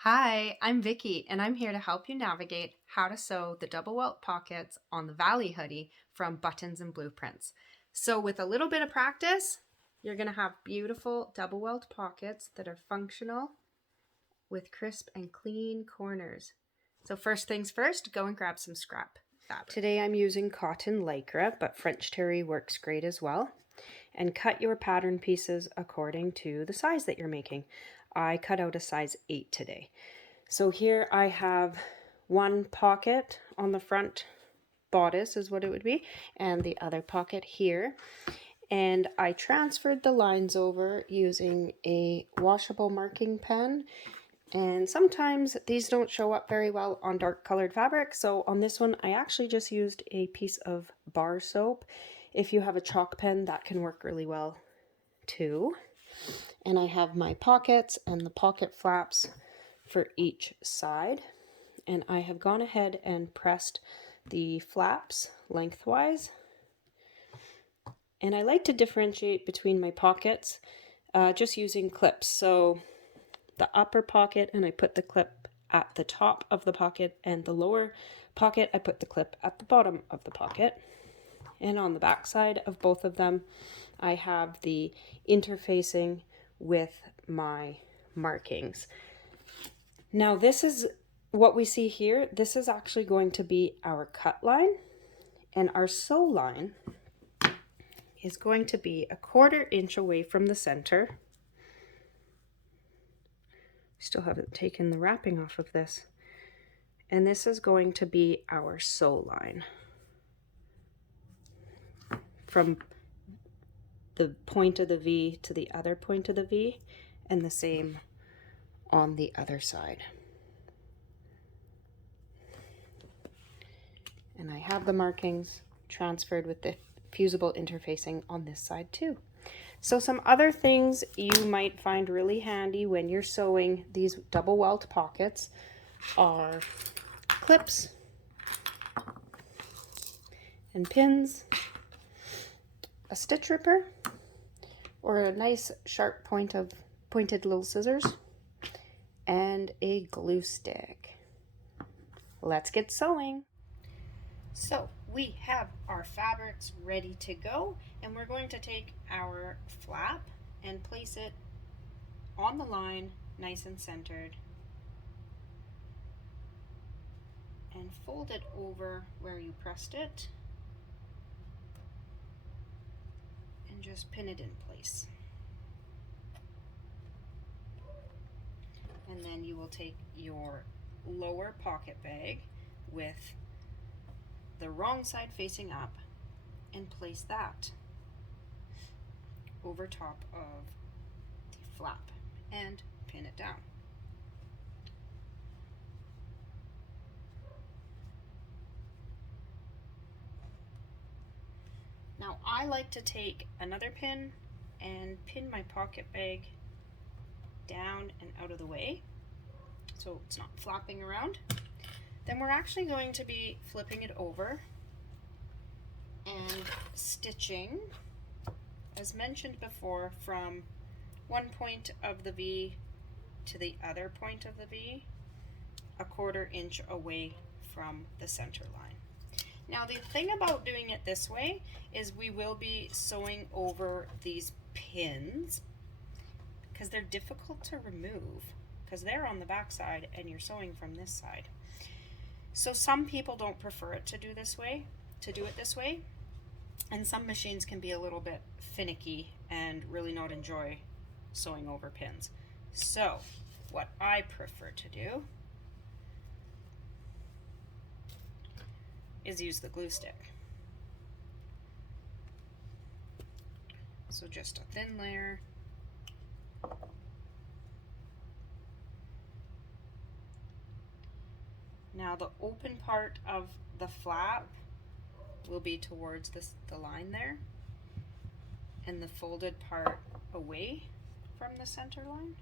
Hi, I'm Vicki, and I'm here to help you navigate how to sew the double welt pockets on the Valley hoodie from Buttons and Blueprints. So with a little bit of practice, you're going to have beautiful double welt pockets that are functional with crisp and clean corners. So first things first, go and grab some scrap fabric. Today I'm using cotton lycra, but French terry works great as well. And cut your pattern pieces according to the size that you're making. I cut out a size 8 today. So here I have one pocket on the front bodice is what it would be, and the other pocket here. And I transferred the lines over using a washable marking pen. And sometimes these don't show up very well on dark colored fabric. So on this one, I actually just used a piece of bar soap. If you have a chalk pen, that can work really well too. And I have my pockets and the pocket flaps for each side. And I have gone ahead and pressed the flaps lengthwise. And I like to differentiate between my pockets just using clips. So the upper pocket, and I put the clip at the top of the pocket, and the lower pocket, I put the clip at the bottom of the pocket. And on the back side of both of them, I have the interfacing with my markings. Now this is what we see here. This is actually going to be our cut line, and our sew line is going to be 1/4 inch away from the center. Still haven't taken the wrapping off of this. And this is going to be our sew line from the point of the V to the other point of the V, and the same on the other side. And I have the markings transferred with the fusible interfacing on this side too. So some other things you might find really handy when you're sewing these double welt pockets are clips and pins, a stitch ripper, or a nice sharp pointed little scissors, and a glue stick. Let's get sewing. So we have our fabrics ready to go, and we're going to take our flap and place it on the line, nice and centered, and fold it over where you pressed it, and just pin it in place. And then you will take your lower pocket bag with the wrong side facing up and place that over top of the flap and pin it down. Now I like to take another pin and pin my pocket bag down and out of the way so it's not flapping around. Then we're actually going to be flipping it over and stitching, as mentioned before, from one point of the V to the other point of the V, 1/4 inch away from the center line. Now the thing about doing it this way is we will be sewing over these pins because they're difficult to remove because they're on the back side and you're sewing from this side. So some people don't prefer it to do it this way, and some machines can be a little bit finicky and really not enjoy sewing over pins. So what I prefer to do is use the glue stick. So just a thin layer. Now the open part of the flap will be towards the line there, and the folded part away from the center line.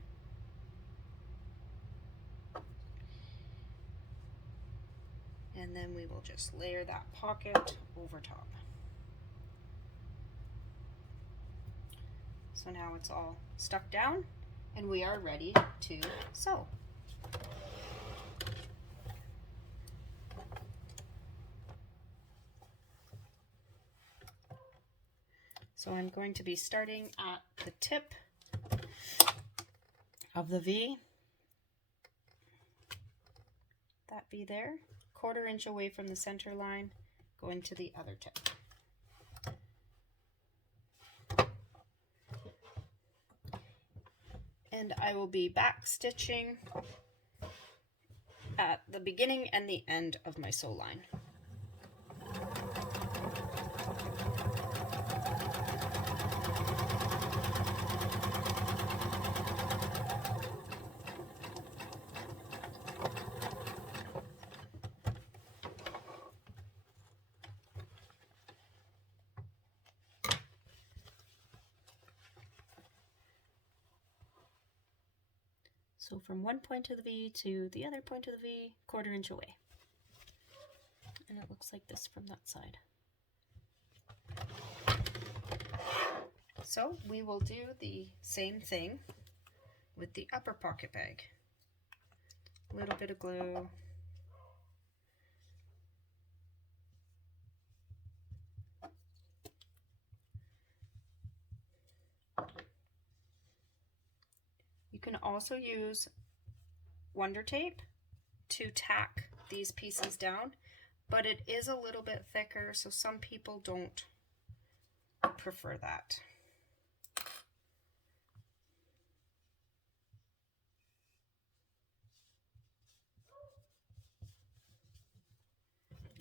And then we will just layer that pocket over top. So now it's all stuck down and we are ready to sew. So I'm going to be starting at the tip of the V. That V there, 1/4 inch away from the center line, going to the other tip. And I will be back stitching at the beginning and the end of my sew line. So from one point of the V to the other point of the V, 1/4 inch away. And it looks like this from that side. So we will do the same thing with the upper pocket bag. A little bit of glue. You can also use Wonder Tape to tack these pieces down, but it is a little bit thicker, so some people don't prefer that.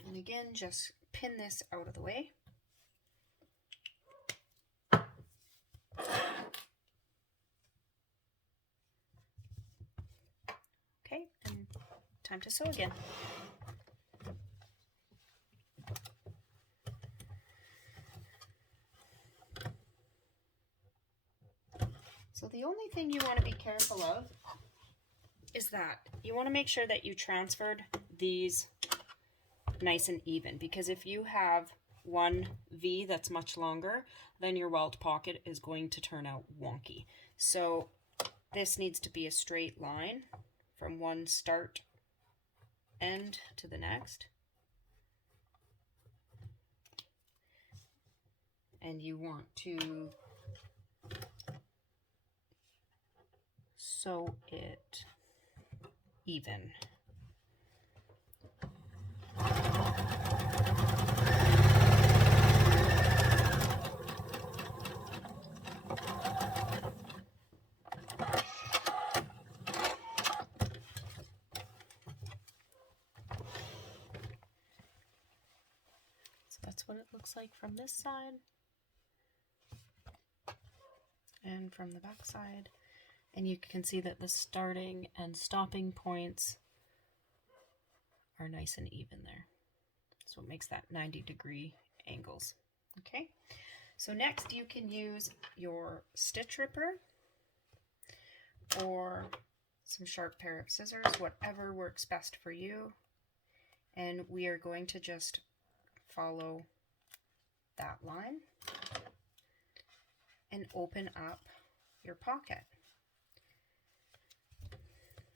And again, just pin this out of the way. Okay, and time to sew again. So the only thing you want to be careful of is that you want to make sure that you transferred these nice and even, because if you have one V that's much longer, then your welt pocket is going to turn out wonky. So this needs to be a straight line from one start end to the next. And you want to sew it even. So that's what it looks like from this side and from the back side. And you can see that the starting and stopping points are nice and even there. So it makes that 90-degree angles. Okay, so next you can use your stitch ripper or some sharp pair of scissors, whatever works best for you. And we are going to just follow that line and open up your pocket.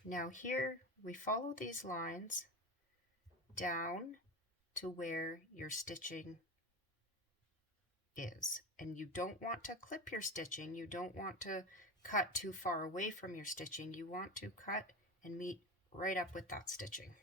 Now here we follow these lines down to where your stitching is. And you don't want to clip your stitching. You don't want to cut too far away from your stitching. You want to cut and meet right up with that stitching.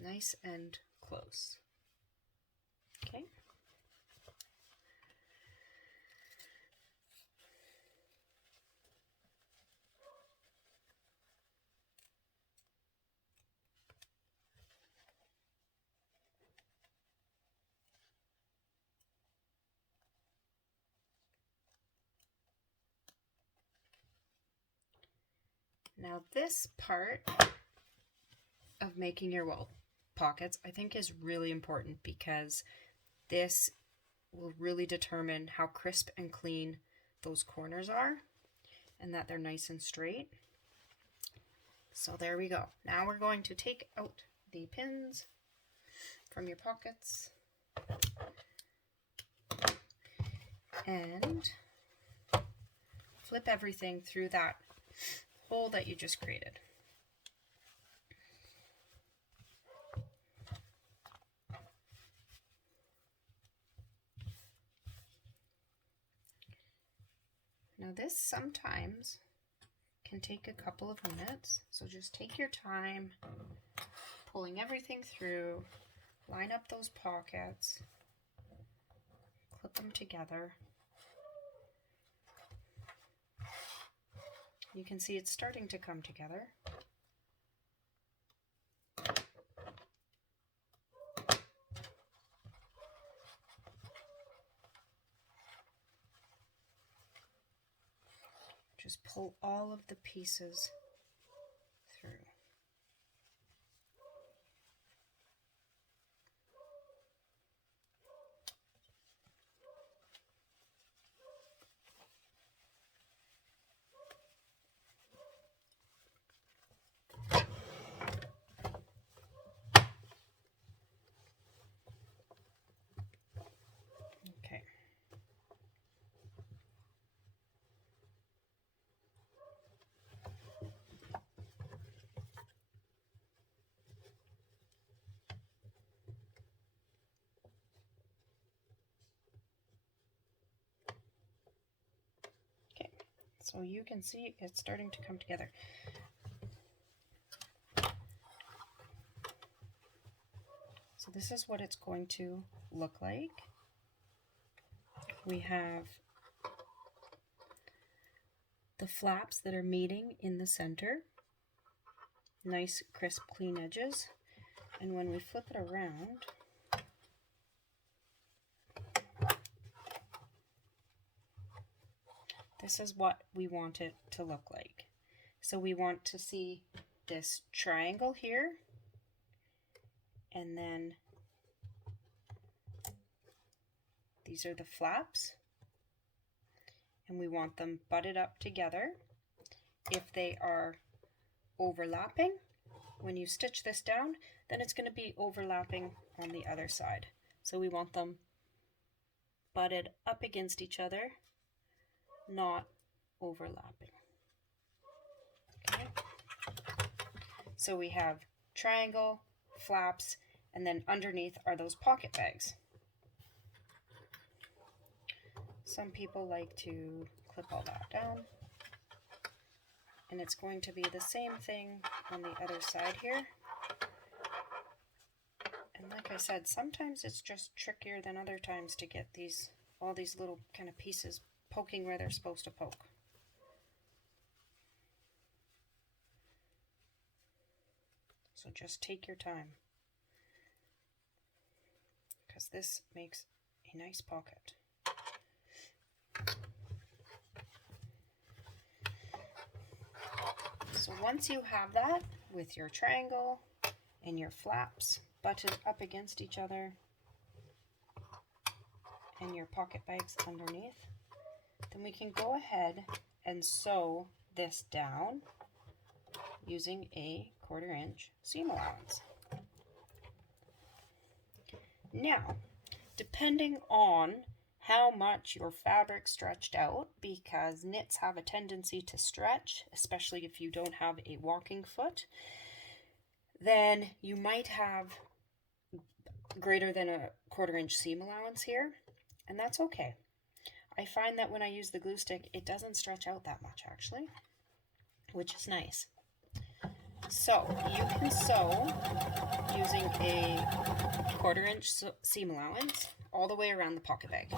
Nice and close. Okay. Now this part of making your welt pockets I think is really important, because this will really determine how crisp and clean those corners are and that they're nice and straight. So there we go. Now we're going to take out the pins from your pockets. and flip everything through that hole that you just created. Now this sometimes can take a couple of minutes, so just take your time pulling everything through, line up those pockets, clip them together. You can see it's starting to come together. Just pull all of the pieces through. Okay. So you can see it's starting to come together. So this is what it's going to look like. We have the flaps that are meeting in the center. Nice, crisp, clean edges. And when we flip it around, this is what we want it to look like. So we want to see this triangle here, and then these are the flaps, and we want them butted up together. If they are overlapping, when you stitch this down, then it's going to be overlapping on the other side. So we want them butted up against each other, not overlapping. Okay. So we have triangle, flaps, and then underneath are those pocket bags. Some people like to clip all that down. And it's going to be the same thing on the other side here. And like I said, sometimes it's just trickier than other times to get all these little kind of pieces poking where they're supposed to poke. So just take your time, because this makes a nice pocket. So once you have that with your triangle and your flaps butted up against each other and your pocket bags underneath, then we can go ahead and sew this down using a 1/4 inch seam allowance. Now, depending on how much your fabric stretched out, because knits have a tendency to stretch, especially if you don't have a walking foot, then you might have greater than a 1/4 inch seam allowance here, and that's okay. I find that when I use the glue stick, it doesn't stretch out that much actually, which is nice. So you can sew using a 1/4 inch seam allowance all the way around the pocket bag.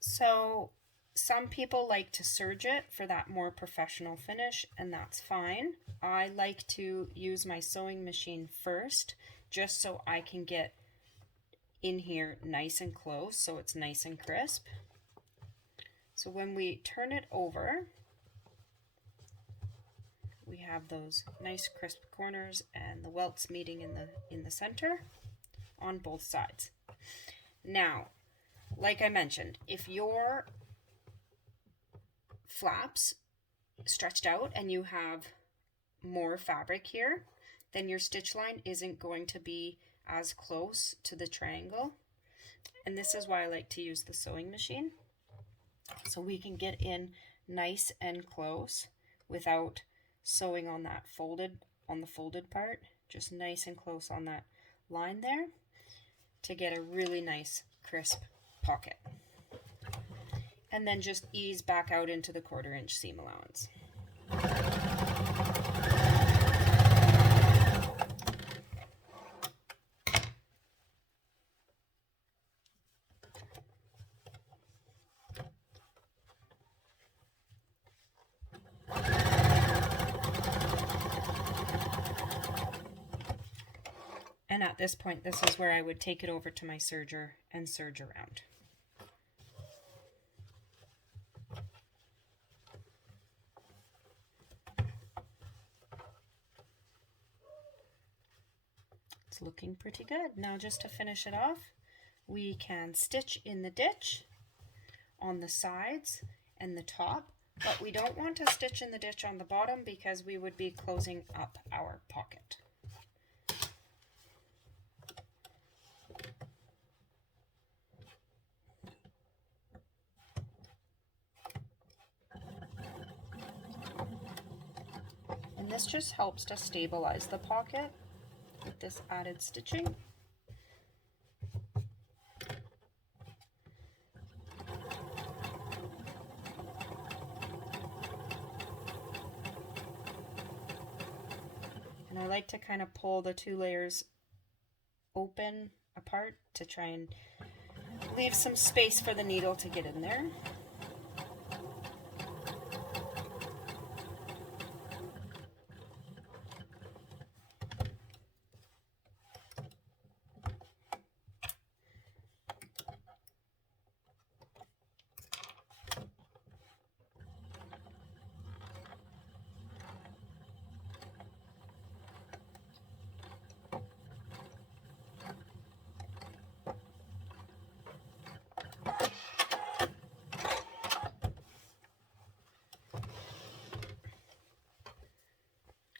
So some people like to serge it for that more professional finish, and that's fine. I like to use my sewing machine first, just so I can get in here nice and close, so it's nice and crisp. So when we turn it over, we have those nice crisp corners and the welts meeting in the center on both sides. Now, like I mentioned, if your flaps stretched out and you have more fabric here, then your stitch line isn't going to be as close to the triangle. And this is why I like to use the sewing machine, so we can get in nice and close without sewing on that the folded part, just nice and close on that line there to get a really nice crisp pocket. And then just ease back out into the 1/4 inch seam allowance. And at this point, this is where I would take it over to my serger and serge around. It's looking pretty good. Now just to finish it off, we can stitch in the ditch on the sides and the top, but we don't want to stitch in the ditch on the bottom because we would be closing up our pocket. And this just helps to stabilize the pocket with this added stitching. And I like to kind of pull the 2 layers open apart to try and leave some space for the needle to get in there.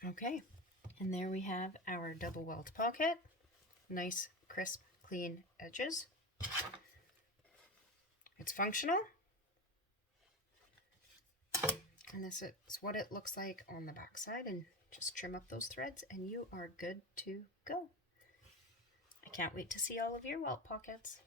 Okay, and there we have our double welt pocket. Nice, crisp, clean edges. It's functional. And this is what it looks like on the back side, and just trim up those threads and you are good to go. I can't wait to see all of your welt pockets.